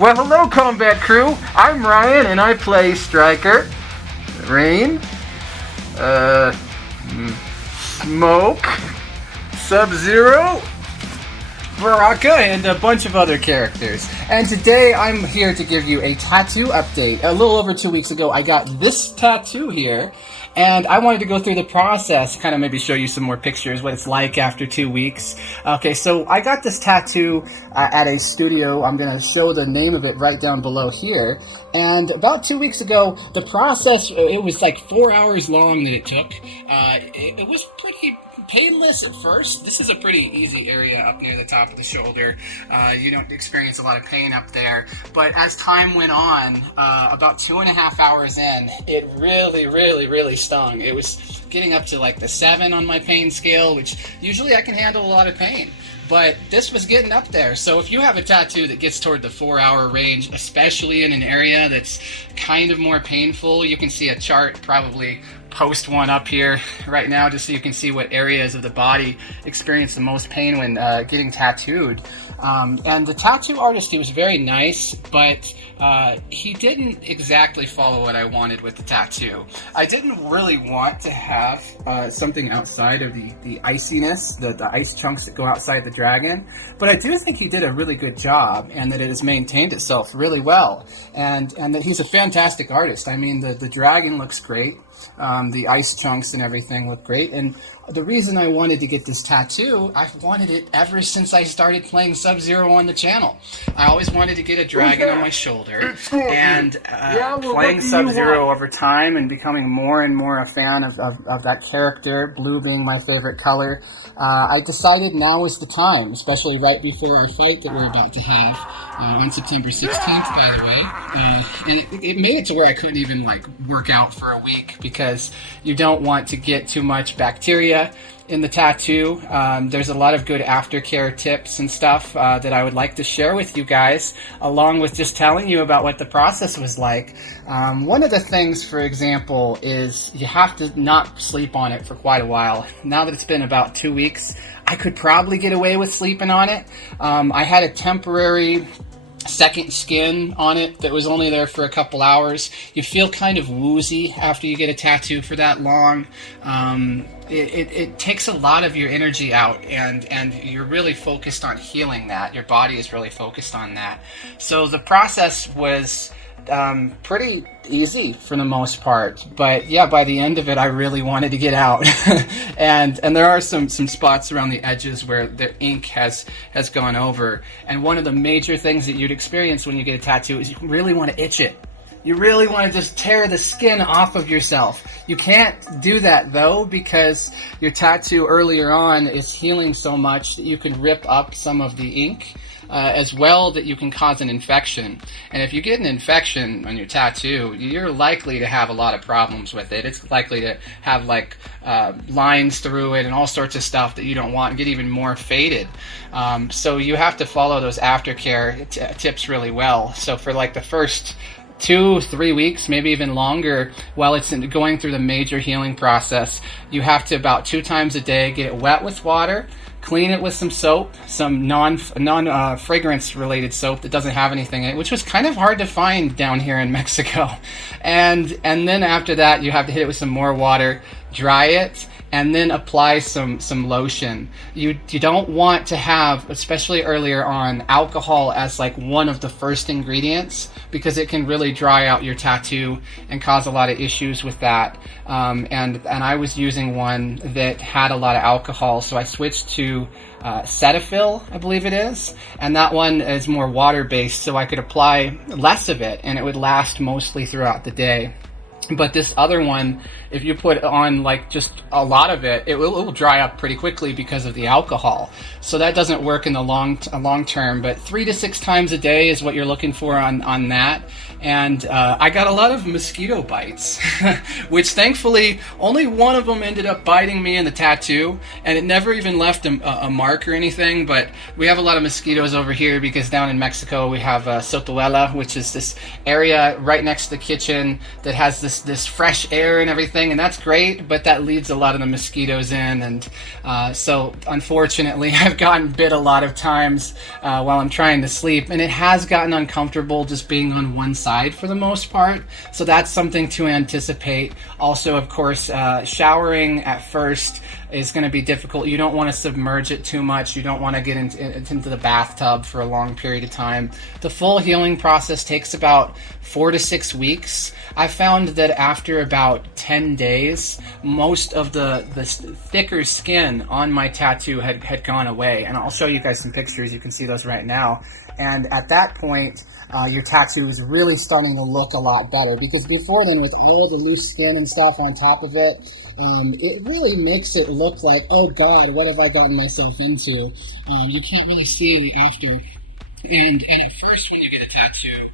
Well, hello, Combat Crew. I'm Ryan, and I play Striker, Rain, Smoke, Sub-Zero, Baraka, and a bunch of other characters. And today I'm here to give you a tattoo update. A little over 2 weeks ago, I got this tattoo here, and I wanted to go through the process, kind of maybe show you some more pictures, what it's like after 2 weeks. Okay, so I got this tattoo at a studio. I'm going to show the name of it right down below here. And about 2 weeks ago, the process, it was like 4 hours long that it took. It was pretty painless at first. This is a pretty easy area up near the top of the shoulder. You don't experience a lot of pain up there. But as time went on, about 2.5 hours in, it really stung. It was getting up to like the 7 on my pain scale, which usually I can handle a lot of pain. But this was getting up there. So if you have a tattoo that gets toward the 4-hour range, especially in an area that's kind of more painful, you can see a chart, probably post one up here right now just so you can see what areas of the body experience the most pain when getting tattooed. And the tattoo artist, he was very nice, but he didn't exactly follow what I wanted with the tattoo. I didn't really want to have something outside of the iciness, the ice chunks that go outside the dragon, but I do think he did a really good job, and that it has maintained itself really well, and that he's a fantastic artist. I mean, the dragon looks great. The ice chunks and everything look great, and the reason I wanted to get this tattoo, I've wanted it ever since I started playing Sub-Zero on the channel. I always wanted to get a dragon on my shoulder, and playing Sub-Zero over time and becoming more and more a fan of that character, blue being my favorite color, I decided now was the time, especially right before our fight that we're about to have on September 16th, by the way. It made it to where I couldn't even work out for a week because you don't want to get too much bacteria in the tattoo. There's a lot of good aftercare tips and stuff that I would like to share with you guys, along with just telling you about what the process was like. One of the things, for example, is you have to not sleep on it for quite a while. Now that it's been about 2 weeks, I could probably get away with sleeping on it. I had a temporary second skin on it that was only there for a couple hours. You feel kind of woozy after you get a tattoo for that long. It takes a lot of your energy out, and you're really focused on healing that. Your body is really focused on that. So the process was pretty easy for the most part, but yeah, by the end of it I really wanted to get out. and there are some spots around the edges where the ink has gone over, and one of the major things that you'd experience when you get a tattoo is you really want to itch it. You really want to just tear the skin off of yourself. You can't do that though, because your tattoo earlier on is healing so much that you can rip up some of the ink as well, that you can cause an infection. And if you get an infection on your tattoo, you're likely to have a lot of problems with it. It's likely to have lines through it and all sorts of stuff that you don't want, and get even more faded. So you have to follow those aftercare tips really well. So for the first 2-3 weeks, maybe even longer, while it's going through the major healing process, you have to about 2 times a day get it wet with water, clean it with some soap, some non-fragrance related soap that doesn't have anything in it, which was kind of hard to find down here in Mexico. And then after that, you have to hit it with some more water, dry it, and then apply some lotion. You don't want to have, especially earlier on, alcohol as one of the first ingredients, because it can really dry out your tattoo and cause a lot of issues with that. And I was using one that had a lot of alcohol, so I switched to Cetaphil, I believe it is, and that one is more water-based, so I could apply less of it and it would last mostly throughout the day. But this other one, if you put on just a lot of it, it will dry up pretty quickly because of the alcohol. So that doesn't work in the long term, but 3 to 6 times a day is what you're looking for on that. And I got a lot of mosquito bites, which thankfully only one of them ended up biting me in the tattoo, and it never even left a mark or anything. But we have a lot of mosquitoes over here because down in Mexico we have Sotuela, which is this area right next to the kitchen that has this this fresh air and everything, and that's great, but that leads a lot of the mosquitoes in, and so unfortunately I've gotten bit a lot of times while I'm trying to sleep, and it has gotten uncomfortable just being on one side for the most part, so that's something to anticipate. Also, of course, showering at first is going to be difficult. You don't want to submerge it too much. You don't want to get into the bathtub for a long period of time. The full healing process takes about 4 to 6 weeks. I found that after about 10 days, most of the thicker skin on my tattoo had gone away. And I'll show you guys some pictures. You can see those right now. And at that point, your tattoo is really starting to look a lot better, because before then, with all the loose skin and stuff on top of it, it really makes it look like, oh God, what have I gotten myself into? You can't really see the after. And at first, when you get a tattoo,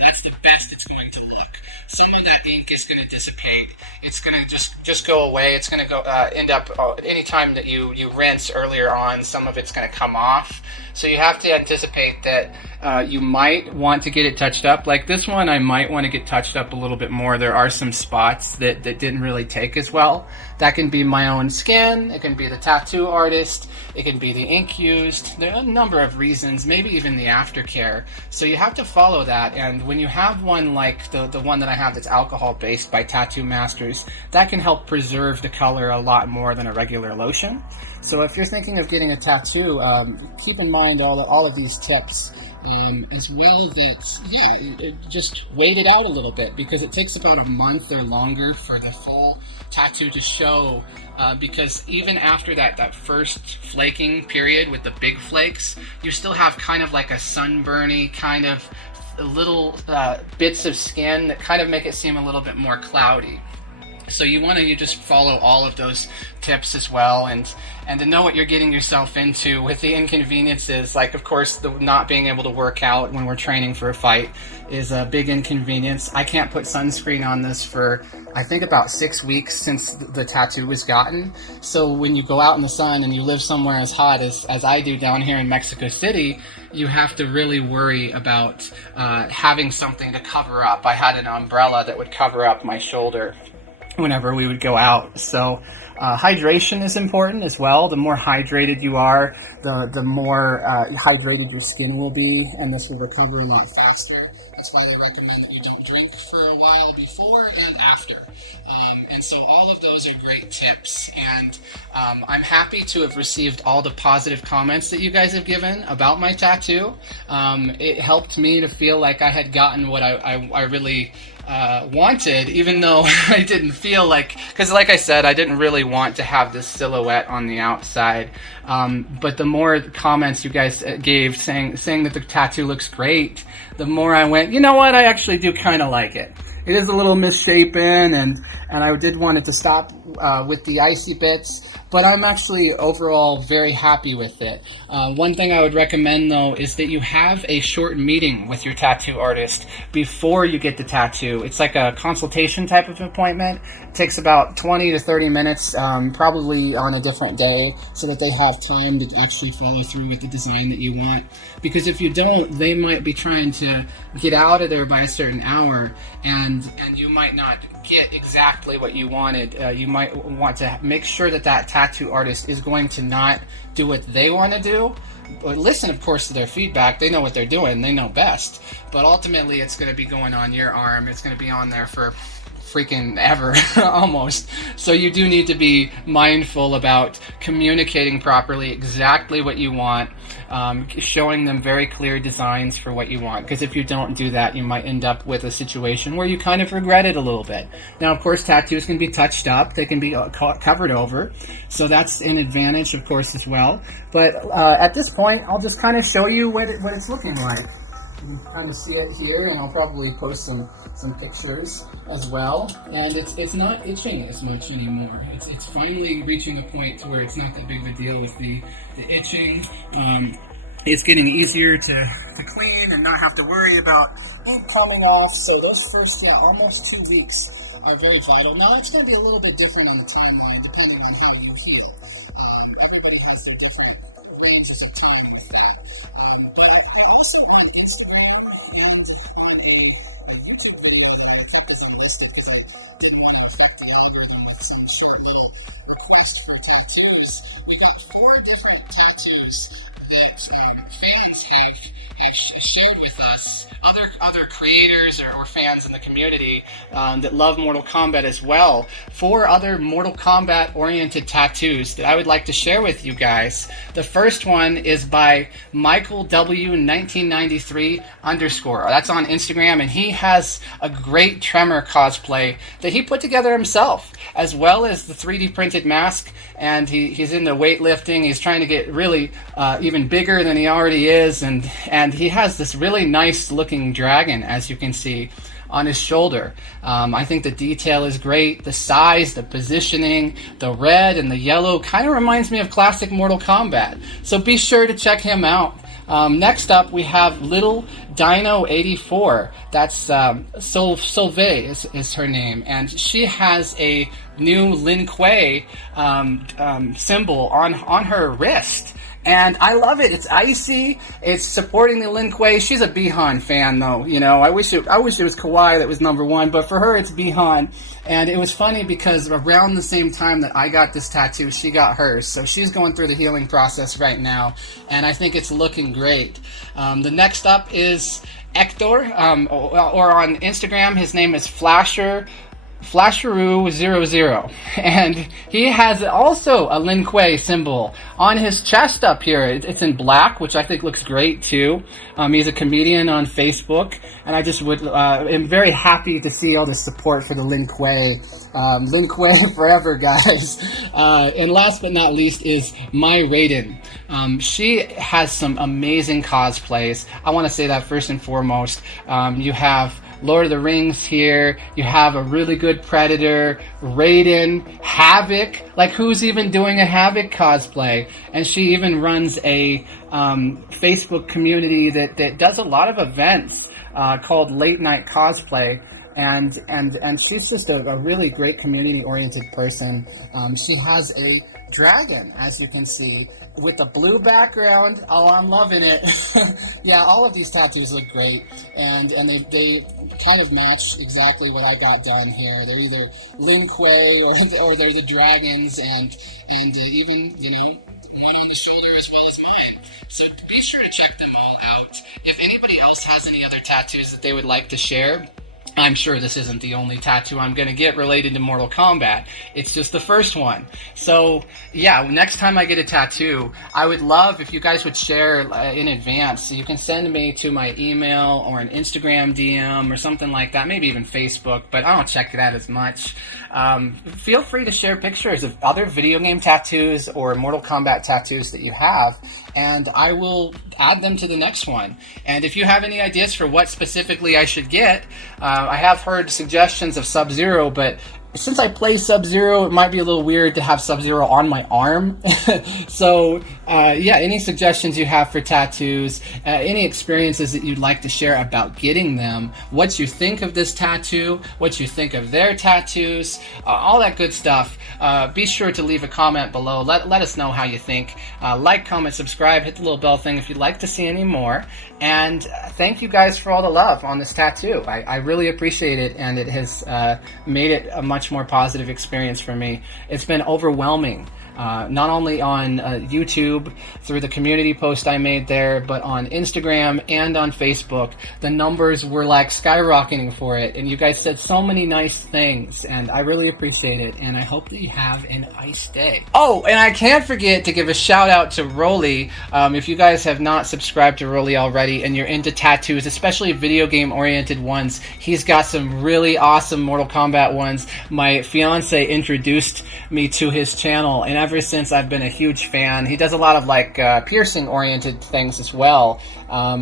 that's the best it's going to look. Some of that ink is going to dissipate. It's going to just go away. It's going to go end up anytime that you rinse earlier on, some of it's going to come off. So you have to anticipate that you might want to get it touched up. Like this one, I might want to get touched up a little bit more. There are some spots that didn't really take as well. That can be my own skin. It can be the tattoo artist. It can be the ink used. There are a number of reasons, maybe even the aftercare. So you have to follow that. And when you have one like the one that I have that's alcohol-based by Tattoo Masters, that can help preserve the color a lot more than a regular lotion. So if you're thinking of getting a tattoo, keep in mind all of these tips, as well that, just wait it out a little bit, because it takes about a month or longer for the full tattoo to show, because even after that first flaking period with the big flakes, you still have kind of like a sunburny kind of little bits of skin that kind of make it seem a little bit more cloudy. So you want to just follow all of those tips as well, and to know what you're getting yourself into with the inconveniences. Like, of course, the not being able to work out when we're training for a fight is a big inconvenience. I can't put sunscreen on this for, I think, about 6 weeks since the tattoo was gotten. So when you go out in the sun and you live somewhere as hot as I do down here in Mexico City, you have to really worry about having something to cover up. I had an umbrella that would cover up my shoulder whenever we would go out. So hydration is important as well. The more hydrated you are, the more hydrated your skin will be, and this will recover a lot faster. That's why they recommend that you don't drink for a while before and after. And so all of those are great tips, and I'm happy to have received all the positive comments that you guys have given about my tattoo. It helped me to feel like I had gotten what I really wanted, even though I didn't feel like, because like I said, I didn't really want to have this silhouette on the outside. But the more comments you guys gave saying that the tattoo looks great, the more I went, you know what, I actually do kind of like it. It is a little misshapen, and I did want it to stop with the icy bits, but I'm actually overall very happy with it. One thing I would recommend, though, is that you have a short meeting with your tattoo artist before you get the tattoo. It's like a consultation type of appointment. It takes about 20 to 30 minutes, probably on a different day, so that they have time to actually follow through with the design that you want. Because if you don't, they might be trying to get out of there by a certain hour, and you might not get exactly what you wanted. You might want to make sure that tattoo artist is going to not do what they want to do. But listen, of course, to their feedback. They know what they're doing. They know best. But ultimately, it's going to be going on your arm. It's going to be on there for freaking ever, almost. So you do need to be mindful about communicating properly exactly what you want, showing them very clear designs for what you want, because if you don't do that, you might end up with a situation where you kind of regret it a little bit. Now, of course, tattoos can be touched up, they can be covered over, so that's an advantage, of course, as well. But at this point, I'll just kind of show you what it's looking like. You can kind of see it here, and I'll probably post some pictures as well. And it's not itching as much anymore. It's finally reaching a point to where it's not that big of a deal with the itching. It's getting easier to clean and not have to worry about ink coming off. So those first, almost 2 weeks are very vital. Now it's going to be a little bit different on the timeline depending on how you heal. Everybody has their different ranges of time with that. But also on Instagram and on a YouTube video that isn't listed because I other creators or fans in the community that love Mortal Kombat as well, 4 other Mortal Kombat oriented tattoos that I would like to share with you guys. The first one is by Michael W 1993 _ that's on Instagram, and he has a great Tremor cosplay that he put together himself, as well as the 3D printed mask, and he's into weightlifting. He's trying to get really even bigger than he already is, and he has this really nice looking dragon, as you can see, on his shoulder. I think the detail is great. The size, the positioning, the red and the yellow kind of reminds me of classic Mortal Kombat. So be sure to check him out. Next up, we have Little Dino 84. That's Solveig is her name, and she has a new Lin Kuei symbol on her wrist. And I love it. It's icy. It's supporting the Lin Kuei. She's a Bihan fan, though. You know, I wish it was Kawaii that was #1, but for her, it's Bihan. And it was funny because around the same time that I got this tattoo, she got hers. So she's going through the healing process right now, and I think it's looking great. The next up is Hector, or on Instagram, his name is Flasheroo00, and he has also a Lin Kuei symbol on his chest up here. It's in black, which I think looks great too. He's a comedian on Facebook, and I just am very happy to see all the support for the Lin Kuei. Lin Kuei forever, guys. And last but not least is My Raiden. She has some amazing cosplays. I want to say that first and foremost. You have Lord of the Rings here, you have a really good Predator, Raiden, Havoc, like who's even doing a Havoc cosplay? And she even runs a Facebook community that does a lot of events called Late Night Cosplay. And she's just a really great community-oriented person. She has a dragon, as you can see, with a blue background. Oh, I'm loving it. Yeah, all of these tattoos look great, and they kind of match exactly what I got done here. They're either Lin Kuei or they're the dragons, and even, you know, one on the shoulder as well as mine. So be sure to check them all out. If anybody else has any other tattoos that they would like to share, I'm sure this isn't the only tattoo I'm going to get related to Mortal Kombat. It's just the first one. So, yeah, next time I get a tattoo, I would love if you guys would share in advance. So you can send me to my email or an Instagram DM or something like that, maybe even Facebook, but I don't check that as much. Feel free to share pictures of other video game tattoos or Mortal Kombat tattoos that you have, and I will add them to the next one. And if you have any ideas for what specifically I should get, I have heard suggestions of Sub-Zero, but since I play Sub-Zero, it might be a little weird to have Sub-Zero on my arm. So, yeah, any suggestions you have for tattoos, any experiences that you'd like to share about getting them, what you think of this tattoo, what you think of their tattoos, all that good stuff, be sure to leave a comment below. Let us know how you think. Like, comment, subscribe, hit the little bell thing if you'd like to see any more. And thank you guys for all the love on this tattoo. I really appreciate it, and it has made it a much more positive experience for me. It's been overwhelming, not only on YouTube through the community post I made there, but on Instagram and on Facebook. The numbers were like skyrocketing for it, and you guys said so many nice things, and I really appreciate it, and I hope that you have a nice day. Oh, and I can't forget to give a shout out to Rolly. If you guys have not subscribed to Rolly already and you're into tattoos, especially video game oriented ones, he's got some really awesome Mortal Kombat ones. My fiance introduced me to his channel, and ever since I've been a huge fan. He does a lot of like piercing oriented things as well.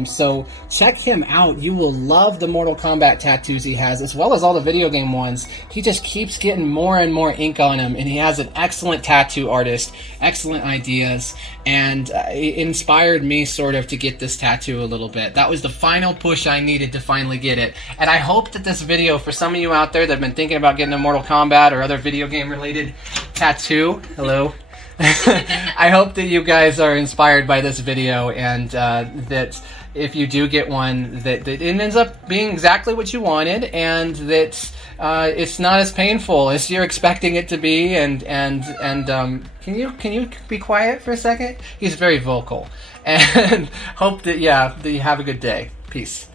So check him out. You will love the Mortal Kombat tattoos he has, as well as all the video game ones. He just keeps getting more and more ink on him, and he has an excellent tattoo artist, excellent ideas, and it inspired me sort of to get this tattoo a little bit. That was the final push I needed to finally get it. And I hope that this video, for some of you out there that have been thinking about getting a Mortal Kombat or other video game related tattoo, hello, I hope that you guys are inspired by this video, and that if you do get one, that it ends up being exactly what you wanted, and that it's not as painful as you're expecting it to be. And can you be quiet for a second? He's very vocal. And hope that, yeah, that you have a good day. Peace.